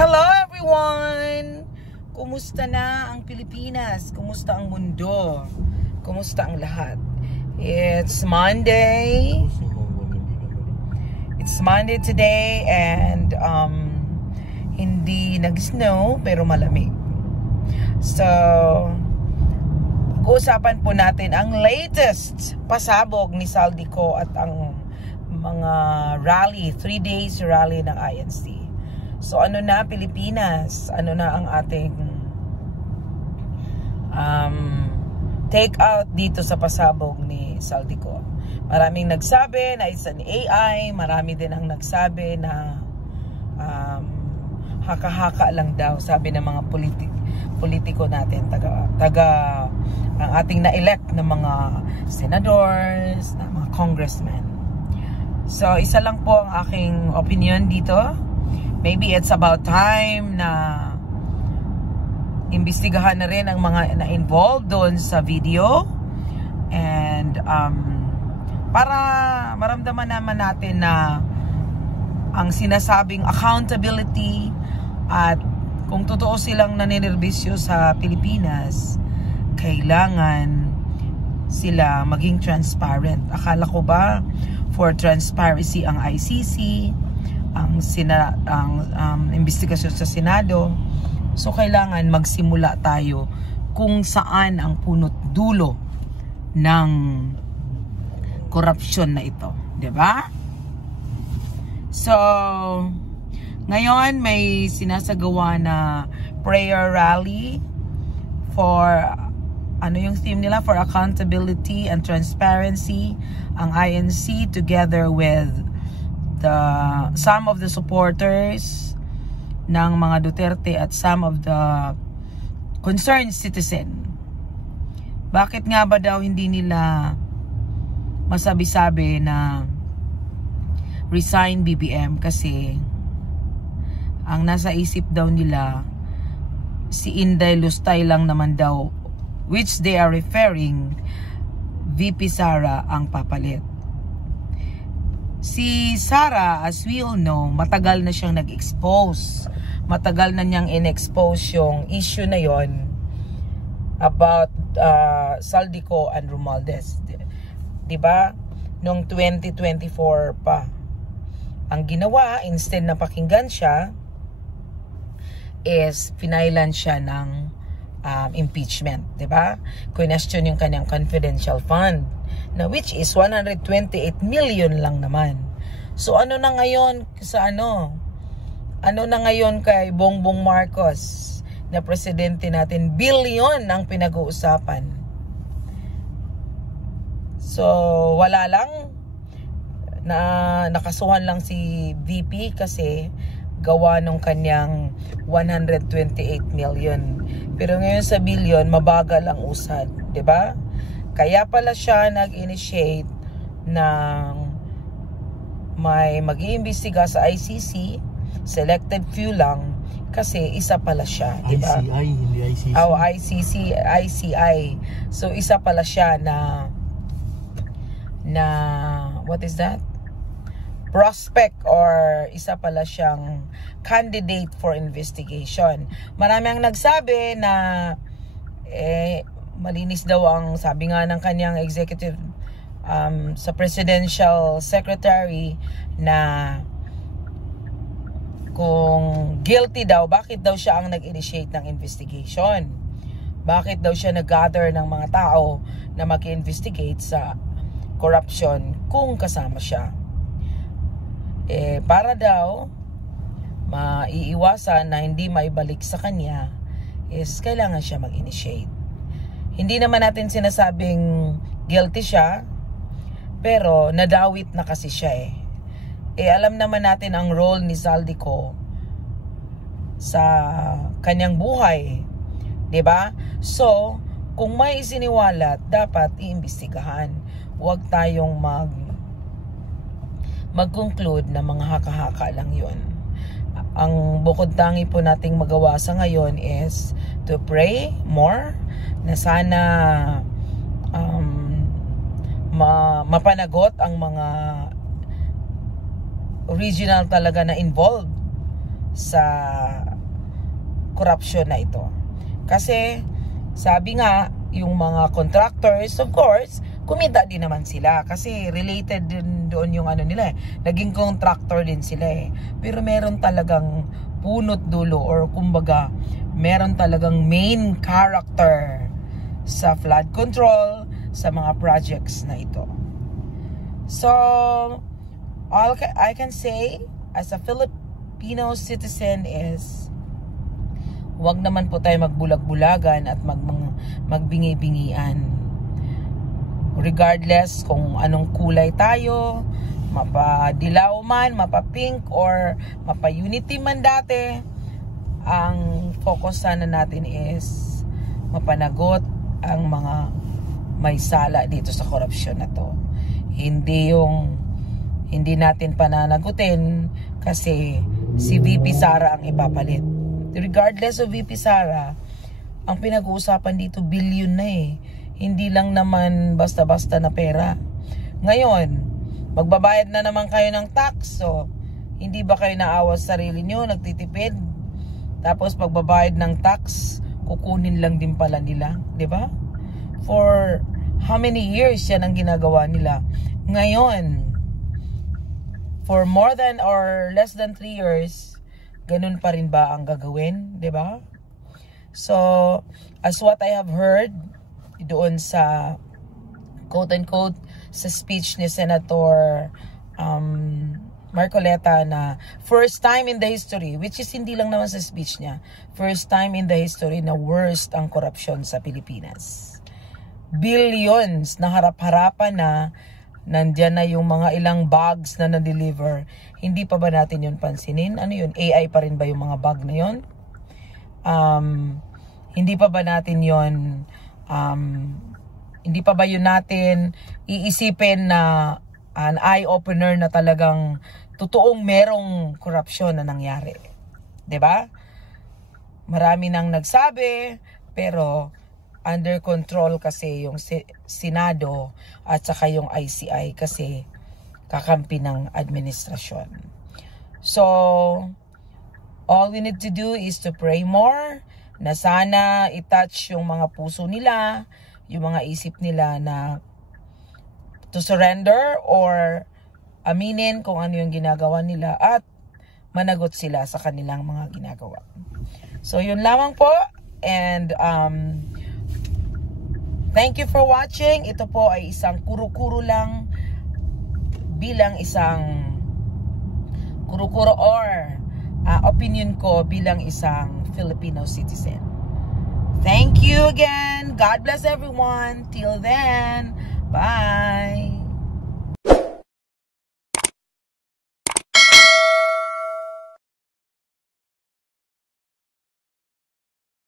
Hello everyone! Kumusta na ang Pilipinas? Kumusta ang mundo? Kumusta ang lahat? It's Monday. It's Monday today and hindi nag-snow pero malamig. So, pag-uusapan po natin ang latest pasabog ni Saldico at ang mga rally, 3 days rally ng INC. So ano na Pilipinas? Ano na ang ating take out dito sa pasabog ni Saldico? Maraming nagsabi na it's an AI, marami din ang nagsabi na haka-haka lang daw, sabi ng mga politiko natin, taga ang ating na-elect na mga senadors, na mga congressmen. So isa lang po ang aking opinion dito. Maybe it's about time na imbestigahan na rin ang mga na-involved doon sa video. And para maramdaman naman natin na ang sinasabing accountability at kung totoo silang naninirbisyo sa Pilipinas, kailangan sila maging transparent. Akala ko ba for transparency ang ICC, ang investigasyon sa Senado? So kailangan magsimula tayo kung saan ang punot dulo ng korupsyon na ito, 'di ba? So ngayon may sinasagawa na prayer rally for ano yung theme nila, for accountability and transparency, ang INC together with some of the supporters ng mga Duterte at some of the concerned citizen. Bakit nga ba daw hindi nila masabi-sabi na resign BBM? Kasi ang nasa isip daw nila si Inday Lustay lang naman daw, which they are referring VP Sara ang papalit. Si Sara, as we all know, matagal na siyang nag-expose. Matagal na niyang in-expose yung issue na yon about Saldico and Romualdez. Diba? Noong 2024 pa. Ang ginawa, instead na pakinggan siya, is pinailan siya ng impeachment. Diba? Question yung kanyang confidential fund, na which is 128 million lang naman. So ano na ngayon sa ano na ngayon kay Bongbong Marcos na presidente natin? Billion ang pinag-uusapan. So wala lang na nakasuhan lang si VP kasi gawa nung kanyang 128 million. Pero ngayon sa billion, mabagal ang usad, 'di ba? Kaya pala siya nag-initiate ng may mag-iimbestiga sa ICC, selected few lang, kasi isa pala siya, di ba? ICI, hindi ICC. Oh, ICC, ICI. So isa pala siya na what is that? Prospect, or isa pala siyang candidate for investigation. Marami ang nagsabi na malinis daw ang sabi nga ng kanyang executive sa presidential secretary na kung guilty daw, bakit daw siya ang nag-initiate ng investigation? Bakit daw siya nag-gather ng mga tao na mag-investigate sa corruption kung kasama siya? Para daw maiiwasan na hindi maibalik sa kanya, is kailangan siya mag-initiate. Hindi naman natin sinasabing guilty siya, pero nadawit na kasi siya alam naman natin ang role ni Saldico sa kanyang buhay, 'di ba? So, kung may isiniwalat, dapat iimbestigahan. Huwag tayong mag-conclude na mga haka-haka lang 'yun. Ang bukod tangi po nating magawa sa ngayon is to pray more na sana mapanagot ang mga original talaga na involved sa corruption na ito. Kasi sabi nga, yung mga contractors, of course, kumita din naman sila kasi related din doon yung ano nila eh. Naging contractor din sila eh. Pero meron talagang punot dulo or kumbaga meron talagang main character sa flood control, sa mga projects na ito. So, all I can say as a Filipino citizen is huwag naman po tayo magbulag-bulagan at magbingi-bingian. Regardless kung anong kulay tayo, mapa-dilaw man, mapa-pink, or mapa-unity man dati, ang focus sana natin is mapanagot ang mga may sala dito sa korupsyon na to. Hindi natin pananagutin kasi si VP Sara ang ipapalit. Regardless of VP Sara, ang pinag-uusapan dito billion na eh. Hindi lang naman basta-basta na pera. Ngayon, magbabayad na naman kayo ng tax. So, hindi ba kayo naawa sa sarili nyo, nagtitipid? Tapos pagbabayad ng tax, kukunin lang din pala nila. Diba? For how many years yan ang ginagawa nila? Ngayon, for more than or less than 3 years, ganun pa rin ba ang gagawin? Diba? So, as what I have heard, doon sa quote-unquote sa speech ni Senator Marcoleta na first time in the history, which is hindi lang naman sa speech niya, first time in the history na worst ang korupsyon sa Pilipinas. Billions na harap-harapan na, nandyan na yung mga ilang bags na na-deliver. Hindi pa ba natin yun pansinin? Ano yun? AI pa rin ba yung mga bag na yun? Hindi pa ba natin yun hindi pa ba yun natin iisipin na an eye-opener na talagang totoong merong korupsyon na nangyari? 'Di ba? Marami nang nagsabi, pero under control kasi yung Senado at saka yung ICI kasi kakampi ng administrasyon. So, all we need to do is to pray more na sana i-touch yung mga puso nila, yung mga isip nila na to surrender or aminin kung ano yung ginagawa nila at managot sila sa kanilang mga ginagawa. So yun lamang po, and thank you for watching. Ito po ay isang kuro-kuro lang bilang isang kuro-kuro or opinion ko bilang isang Filipino citizen. Thank you again. God bless everyone. Till then, bye.